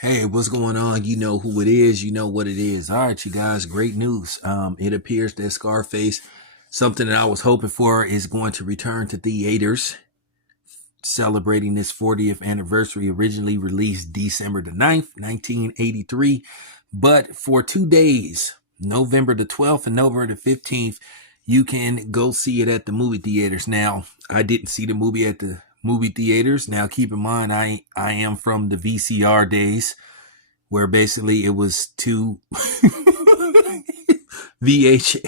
Hey, what's going on? You know who it is. You know what it is. All right, you guys, great news. It appears that Scarface, something that I was hoping for, is going to return to theaters, celebrating this 40th anniversary, originally released December the 9th, 1983. But for 2 days, November the 12th and November the 15th, you can go see it at the movie theaters. Now, I didn't see the movie at the movie theaters. Now, keep in mind, I am from the VCR days where basically it was two VH,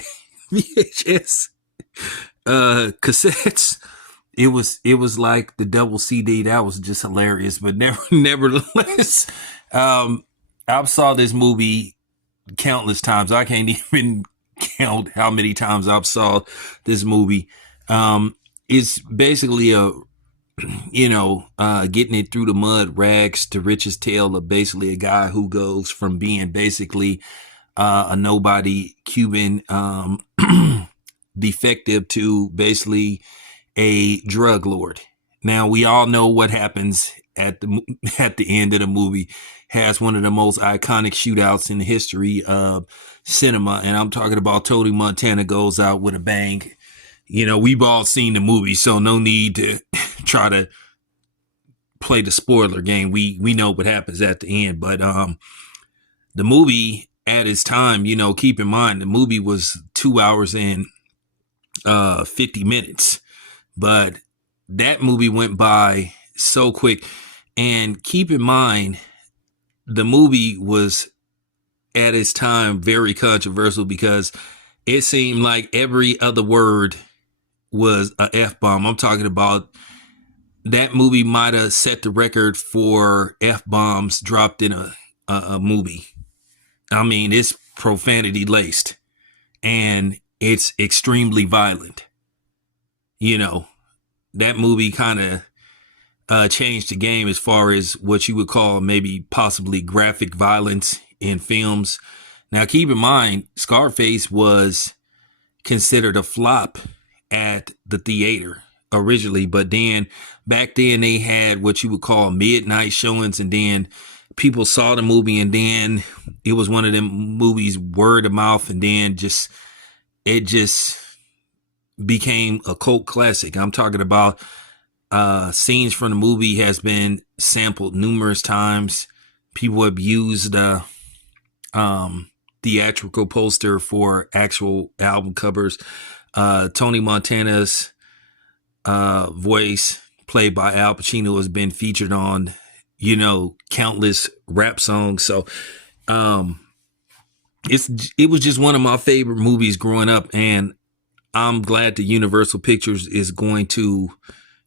VHS cassettes. It was like the double CD. That was just hilarious. But nevertheless, I've saw this movie countless times. I can't even count how many times I've saw this movie. It's basically getting it through the mud, rags to riches tale of basically a guy who goes from being basically a nobody Cuban defective to basically a drug lord. Now we all know what happens at the end of the movie. Has one of the most iconic shootouts in the history of cinema, and I'm talking about Tony Montana goes out with a bang. You know, we've all seen the movie, so no need to try to play the spoiler game. We know what happens at the end, but the movie at its time, keep in mind the movie was 2 hours and 50 minutes, but that movie went by so quick. And keep in mind, the movie was at its time very controversial because it seemed like every other word was a F-bomb. I'm talking about that movie might have set the record for F-bombs dropped in a movie. I mean, it's profanity laced and it's extremely violent. That movie kind of changed the game as far as what you would call maybe possibly graphic violence in films. Now, keep in mind, Scarface was considered a flop at the theater originally, but then back then they had what you would call midnight showings, and then people saw the movie, and then it was one of them movies word of mouth, and then it just became a cult classic. I'm talking about scenes from the movie has been sampled numerous times. People have used theatrical poster for actual album covers. Tony Montana's voice, played by Al Pacino, has been featured on, countless rap songs. So it was just one of my favorite movies growing up, and I'm glad that Universal Pictures is going to,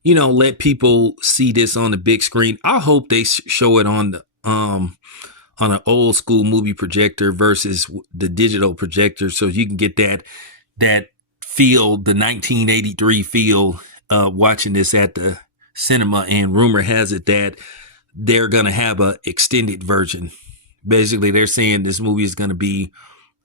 let people see this on the big screen. I hope they show it on an old school movie projector versus the digital projector, so you can get that feel, the 1983 feel, watching this at the cinema. And rumor has it that they're going to have a extended version. Basically, they're saying this movie is going to be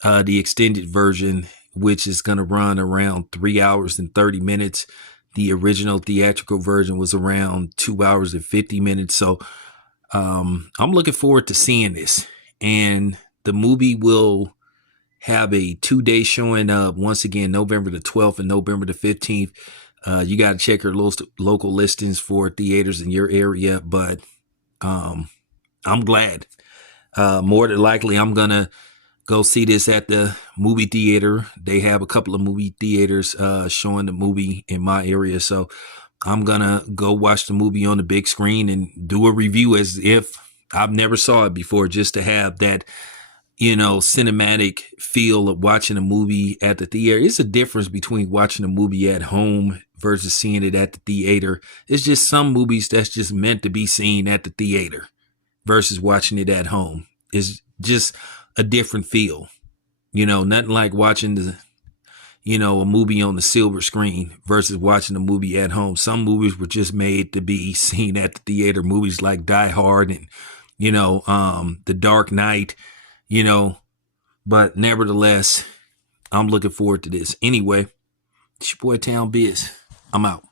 the extended version, which is going to run around 3 hours and 30 minutes. The original theatrical version was around 2 hours and 50 minutes. So I'm looking forward to seeing this. And the movie will have a 2-day showing up once again, November the 12th and November the 15th. You got to check your local listings for theaters in your area. But I'm glad. More than likely, I'm going to go see this at the movie theater. They have a couple of movie theaters showing the movie in my area. So I'm going to go watch the movie on the big screen and do a review as if I've never saw it before, just to have that, cinematic feel of watching a movie at the theater. It's a difference between watching a movie at home versus seeing it at the theater. It's just some movies that's just meant to be seen at the theater versus watching it at home. It's just a different feel. Nothing like watching a movie on the silver screen versus watching a movie at home. Some movies were just made to be seen at the theater. Movies like Die Hard and, The Dark Knight, but nevertheless, I'm looking forward to this. Anyway, it's your boy Town Biz. I'm out.